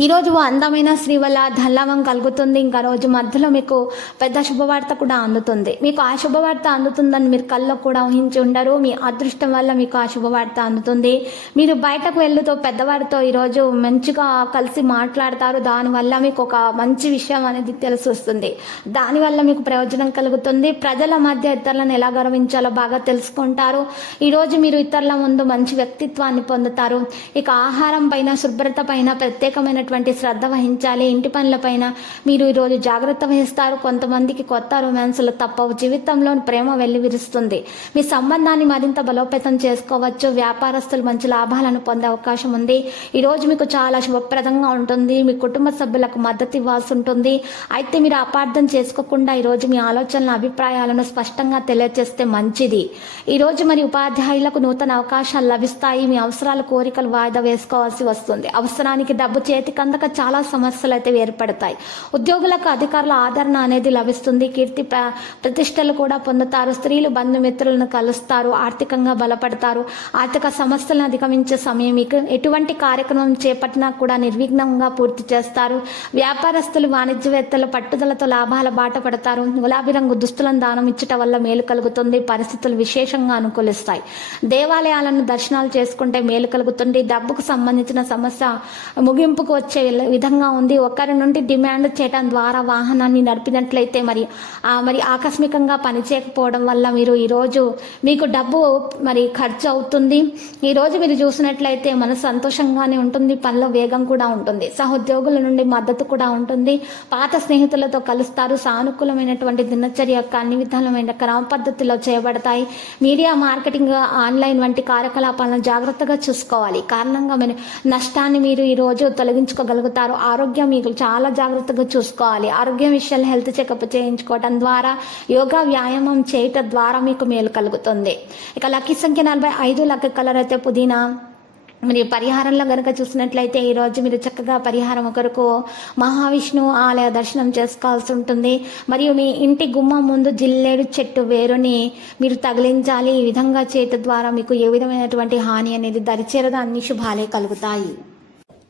ఈరోజు అందమైన స్త్రీ వల్ల ధనలాభం కలుగుతుంది. ఇంకా రోజు మధ్యలో మీకు పెద్ద శుభవార్త కూడా అందుతుంది. మీకు ఆ శుభవార్త అందుతుందని మీరు కల్లో కూడా ఊహించి ఉండరు. మీ అదృష్టం వల్ల మీకు ఆ శుభవార్త అందుతుంది. మీరు బయటకు వెళ్తూ పెద్దవారితో ఈరోజు మంచిగా కలిసి మాట్లాడతారు. దానివల్ల మీకు ఒక మంచి విషయం అనేది తెలిసి వస్తుంది. దానివల్ల మీకు ప్రయోజనం కలుగుతుంది. ప్రజల మధ్య ఇతరులను ఎలా గౌరవించాలో బాగా తెలుసుకుంటారు. ఈరోజు మీరు ఇతరుల ముందు మంచి వ్యక్తిత్వాన్ని పొందుతారు. ఇక ఆహారం పైన శుభ్రత పైన ప్రత్యేకమైన ప్రత్యేకమైనటువంటి శ్రద్ధ వహించాలి. ఇంటి పనులపైన మీరు ఈరోజు జాగ్రత్త వహిస్తారు. కొంతమందికి కొత్త రొమాన్సులు తప్పవు. జీవితంలో ప్రేమ వెల్లివిరుస్తుంది మీ సంబంధాన్ని మరింత బలోపేతం చేసుకోవచ్చు. వ్యాపారస్తులు మంచి లాభాలను పొందే అవకాశం ఉంది. ఈరోజు మీకు చాలా శుభప్రదంగా ఉంటుంది. మీ కుటుంబ సభ్యులకు మద్దతు ఇవ్వాల్సి ఉంటుంది అయితే మీరు అపార్థం చేసుకోకుండా ఈరోజు మీ ఆలోచనల అభిప్రాయాలను స్పష్టంగా తెలియజేస్తే మంచిది. ఈరోజు మరి ఉపాధ్యాయులకు నూతన అవకాశాలు లభిస్తాయి. మీ అవసరాల కోరికలు వాయిదా వేసుకోవాల్సి వస్తుంది. అవసరానికి డబ్బు చేతికి అందక చాలా సమస్యలు అయితే ఏర్పడతాయి. ఉద్యోగులకు అధికారుల ఆదరణ అనేది లభిస్తుంది. కీర్తి ప్రతిష్టలు కూడా పొందుతారు. స్త్రీలు బంధుమిత్రులను కలుస్తారు. ఆర్థికంగా బలపడతారు. ఆర్థిక సమస్యలను అధిగమించే సమయం ఎటువంటి కార్యక్రమం చేపట్టినా కూడా నిర్విఘ్నంగా పూర్తి చేస్తారు. వ్యాపారస్తులు వాణిజ్యవేత్తలు పట్టుదలతో లాభాల బాట పడతారు. గులాబీ రంగు దుస్తులను దానం ఇచ్చట వల్ల మేలు కలుగుతుంది. పరిస్థితులు విశేషంగా అనుకూలిస్తాయి. దేవాలయాలను దర్శనాలు చేసుకుంటే మేలు కలుగుతుంది. డబ్బుకు సంబంధించిన సమస్య ముగింపుకు వచ్చే విధంగా ఉంది. ఒకరి నుండి డిమాండ్ చేయడం ద్వారా వాహనాన్ని నడిపినట్లయితే మరి మరి ఆకస్మికంగా పనిచేయకపోవడం వల్ల మీరు ఈరోజు మీకు డబ్బు మరి ఖర్చు అవుతుంది. ఈరోజు మీరు చూసినట్లయితే మన సంతోషంగానే ఉంటుంది. పనిలో వేగం కూడా ఉంటుంది. సహోద్యోగుల నుండి మద్దతు కూడా ఉంటుంది. పాత స్నేహితులతో కలుస్తారు. సానుకూలమైనటువంటి దినచర్య యొక్క అన్ని విధాలమైన క్రమ పద్ధతిలో చేయబడతాయి. మీడియా మార్కెటింగ్ ఆన్లైన్ వంటి కార్యకలాపాలను జాగ్రత్తగా చూసుకోవాలి. కారణంగా మీరు నష్టాన్ని మీరు ఈ రోజు తొలగించుకోగలుగుతారు ఆరోగ్యం మీకు చాలా జాగ్రత్తగా చూసుకోవాలి. ఆరోగ్యం విషయాలు హెల్త్ చెకప్ చేయించుకోవడం ద్వారా యోగా వ్యాయామం చేయటం ద్వారా మీకు మేలు కలుగుతుంది. ఇక లక్కీ సంఖ్య నలభై ఐదు లక్క కలర్ అయితే పుదీనా. మీరు పరిహారంలో కనుక చూసినట్లయితే ఈరోజు మీరు చక్కగా పరిహారం కొరకు మహావిష్ణువు ఆలయ దర్శనం చేసుకోవాల్సి ఉంటుంది. మరియు మీ ఇంటి గుమ్మం ముందు జిల్లేడు చెట్టు వేరుని మీరు తగిలించాలి. ఈ విధంగా చేయటం ద్వారా మీకు ఏ విధమైనటువంటి హాని అనేది దరిచేరదు. అన్ని శుభాలే కలుగుతాయి.